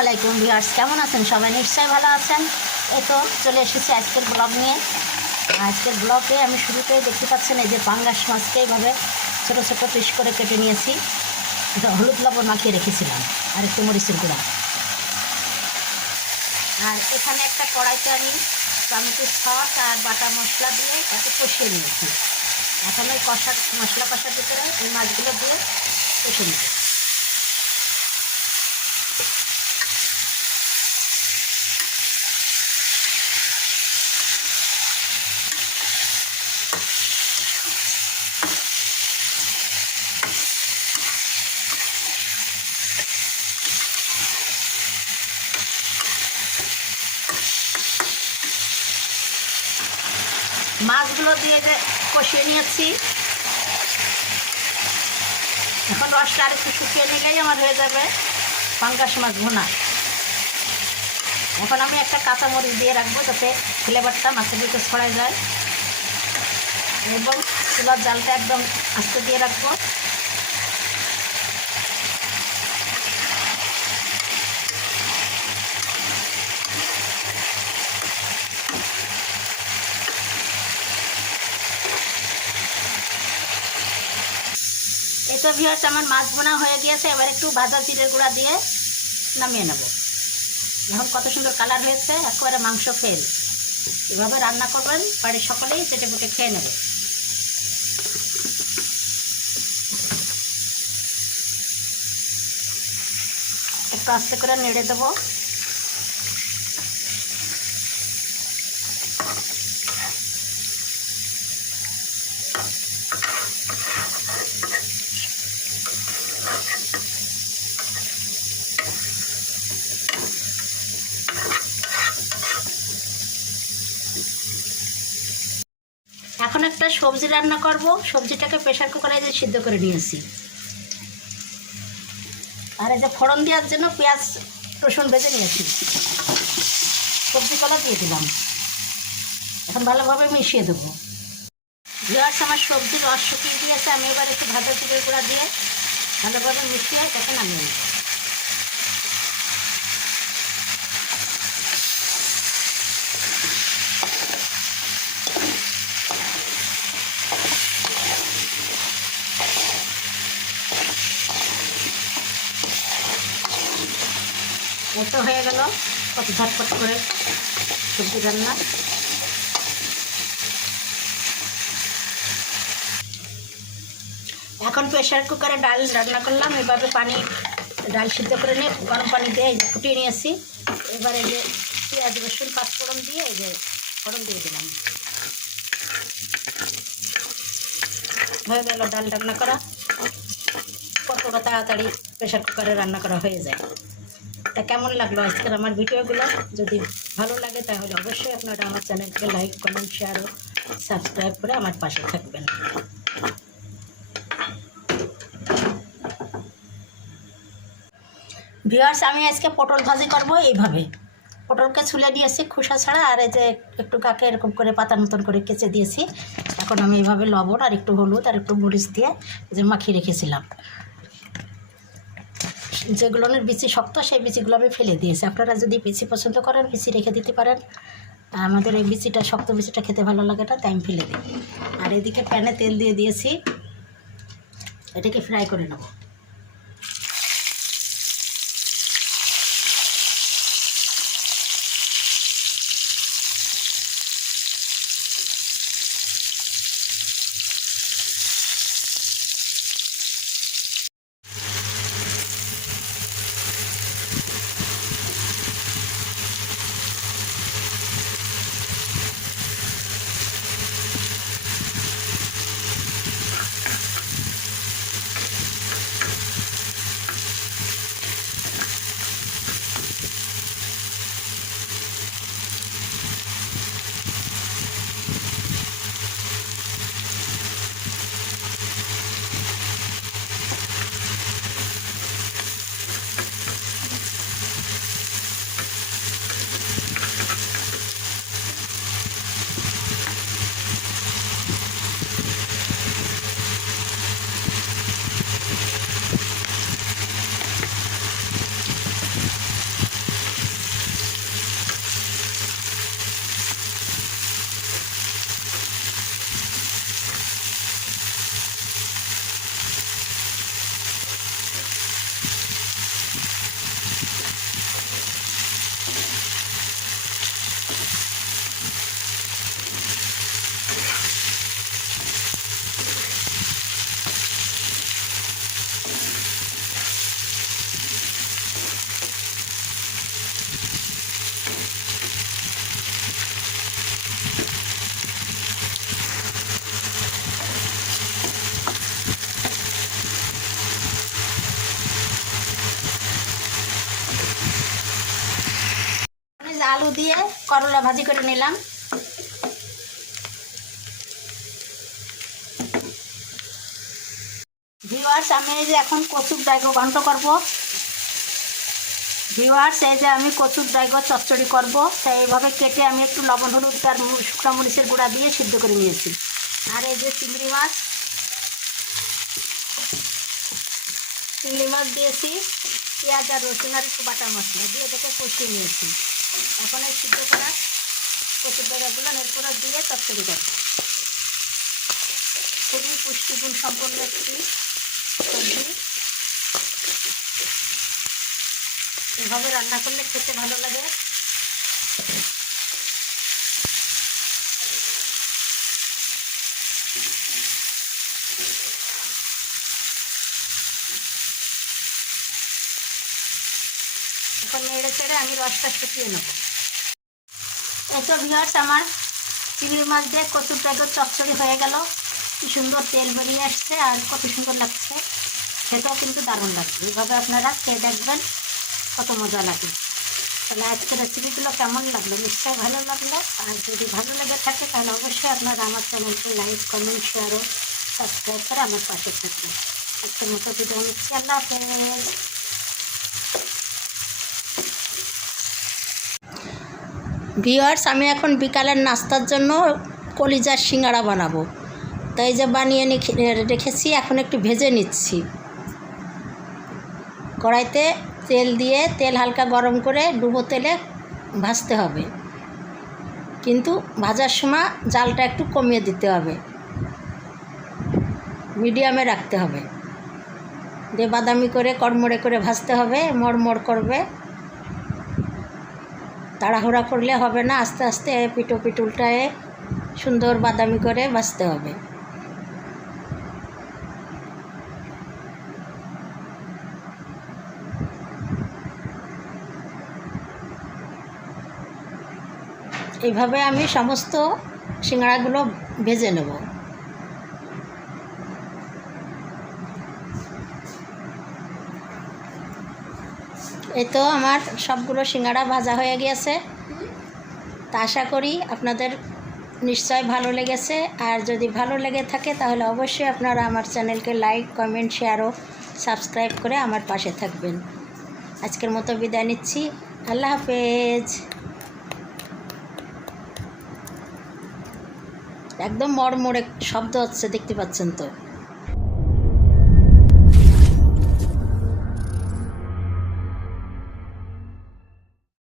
আলাইকুম ভিউয়ার্স, কেমন আছেন সবাই? নিশ্চয়ই ভালো আছেন? এই তো চলে এসেছি আজকের ব্লগ নিয়ে। আজকের ব্লগে আমি শুরুতেই দেখতে পাচ্ছেন এই যে পাঙ্গাস মাছকে এইভাবে ছোটো ছোটো পিস করে কেটে নিয়েছি। এটা হলুদ লবণ মাখিয়ে রেখেছিলাম, আর একটু মরিচের গুঁড়া। আর এখানে একটা কড়াইতে আমি টমেটো সস আর বাটা মশলা দিয়ে তাকে কষিয়ে নিয়েছি। এখন ওই কষা, মশলা কষার ভিতরে এই মাছগুলো দিয়ে কষে নেব। মাছগুলো দিয়ে কষিয়ে নিয়েছি। এখন রসটা আর একটু শুকিয়ে নিলেই আমার হয়ে যাবে পাঙ্গাস মাছ ভোনা। এখন আমি একটা কাঁচামরিচ দিয়ে রাখব যাতে ফ্লেভারটা মাছের দিকে ছড়ায় যায়। এবং চুলার জালটা একদম আস্তে দিয়ে রাখব। তো ভিউয়ার্স আমার মাছ বোনা হয়ে গিয়েছে, এবার একটু ভাজা জিরের গুঁড়া দিয়ে নামিয়ে নেব। এখন কত সুন্দর কালার হয়েছে, একেবারে মাংস ফেল এভাবে রান্না করবেন, বাড়ির সকলেই চেটে পুটে খেয়ে নেবে। একটু আস্তে করে নেড়ে দেবো। এখন একটা সবজি রান্না করব। সবজিটাকে প্রেশার কুকারে যে সিদ্ধ করে নিয়েছি। আর এই যে ফোড়ন দেওয়ার জন্য পেঁয়াজ, রসুন ভেজে নিয়েছি। সবজিগুলো দিয়ে দিলাম। এখন ভালোভাবে মিশিয়ে দেবো। ভিওয়ার্স আমার সবজির রস শুকিয়ে দিয়েছে আমি এবার একটু ভাজা চিকের গুঁড়া দিয়ে ভালোভাবে মিশিয়ে তাকে নামিয়ে নেব। এত হয়ে গেল। কত ঝটপট করে সবজি রান্না। এখন প্রেশার কুকারে ডাল রান্না করলাম। এভাবে পানি, ডাল সিদ্ধ করে নিয়ে গরম পানি দিয়ে এই ফুটিয়ে নিয়েছি। এবার যে পেঁয়াজ, রসুন, পাঁচফোড়ন দিয়ে এই যে ফোড়ন দিয়ে দিলাম। হয়ে গেল ডাল রান্না করা। কতটা তাড়াতাড়ি প্রেশার কুকারে রান্না করা হয়ে যায়। তা কেমন লাগল আজকের আমার ভিডিওগুলো? যদি ভালো লাগে তাহলে অবশ্যই আপনারা আমার চ্যানেলকে লাইক, কমেন্ট শেয়ার ও সাবস্ক্রাইব করে আমার পাশে থাকবেন। ভিউয়ার্স, আমি আজকে পটল ভাজি করব এইভাবে। পটলকে ছুলে দিয়েছি খোসা ছাড়া, আর এই যে একটু কাকে এরকম করে পাতার মতন করে কেচে দিয়েছি। এখন আমি এইভাবে লবণ আর একটু হলুদ আর একটু মরিচ দিয়ে যে মাখিয়ে রেখেছিলাম। যেগুলোর বিচি শক্ত, সেই বিচিগুলো আমি ফেলে দিয়েছি। আপনারা যদি বিচি পছন্দ করেন, বিচি রেখে দিতে পারেন। আমাদের এই বিচিটা, শক্ত বিচিটা খেতে ভালো লাগে না, তাই আমি ফেলে দিই। আর এদিকে প্যানে তেল দিয়ে দিয়েছি। এটাকে ফ্রাই করে নেব। দিয়ে করলা ভাজি করে নিলাম। ভিওয়ার্স আমি এই যে এখন কচুর ডাইগো ঘন্ট করব। ভিওয়ার্স এই যে আমি কচুর ডাইগো চচ্চড়ি করব। তাই এইভাবে কেটে আমি একটু লবণ, হলুদ আর শুকনো মরিচের গুঁড়া দিয়ে সিদ্ধ করে নিয়েছি। আর এই যে চিংড়ি মাছ। চিংড়ি মাছ দিয়েছি। পেঁয়াজ আর রসুন আর একটু বাটা মশলা দিয়ে এটাকে কষিয়ে নিয়েছি। এখন এই সিদ্ধ করা কচুর ডাইগাগুলো এরপরে দিয়ে চচ্চড়ি করব। খুবই পুষ্টিগুণ সম্পন্ন একটি সবজি। এভাবে রান্না করলে খেতে ভালো লাগে এখন নেড়ে চেড়ে আমি রসটা শুকিয়ে নেব। এই তো ভিওর্স আমার চিংড়ি মাছ দিয়ে কচুর টাইপের চচ্চড়ি হয়ে গেল। কি সুন্দর তেল বেরিয়ে আসছে আর কত সুন্দর লাগছে। সেটাও কিন্তু দারুণ লাগবে এইভাবে আপনারা খেয়ে দেখবেন, কত মজা লাগে। তাহলে আজকের রেসিপিগুলো কেমন লাগল? নিশ্চয়ই ভালো লাগল। আর যদি ভালো লেগে থাকে, তাহলে অবশ্যই আপনারা আমার চ্যানেলকে লাইক কমেন্ট শেয়ার ও সাবস্ক্রাইব করে আমার পাশে থাকবেন। আজকের মতো ভিডিও নিচ্ছি। আল্লাহ হাফেজ। ভিওয়ার্স আমি এখন বিকালের নাস্তার জন্য কলিজার সিঙ্গাড়া বানাবো। তাই যে বানিয়ে রেখেছি, এখন একটু ভেজে নিচ্ছি। কড়াইতে তেল দিয়ে তেল হালকা গরম করে ডুবো তেলে ভাজতে হবে। কিন্তু ভাজার সময় জালটা একটু কমিয়ে দিতে হবে। মিডিয়ামে রাখতে হবে। দিয়ে বাদামি করে কড়মড়ে করে ভাজতে হবে, মড়মড় করবে। তাড়াহুড়া করলে হবে না, আস্তে আস্তে পিটো পিটুলটায় সুন্দর বাদামি করে বাঁচতে হবে। এইভাবে আমি সমস্ত সিঙ্গাড়াগুলো ভেজে নেব। এই তো আমার সবগুলো সিঙ্গাড়া ভাজা হয়ে গিয়েছে। তা আশা করি আপনাদের নিশ্চয় ভালো লেগেছে। আর যদি ভালো লেগে থাকে, তাহলে অবশ্যই আপনারা আমার চ্যানেলকে লাইক, কমেন্ট শেয়ার ও সাবস্ক্রাইব করে আমার পাশে থাকবেন। আজকের মতো বিদায় নিচ্ছি। আল্লাহ হাফেজ। একদম মড়মড়ে শব্দ হচ্ছে, দেখতে পাচ্ছেন তো?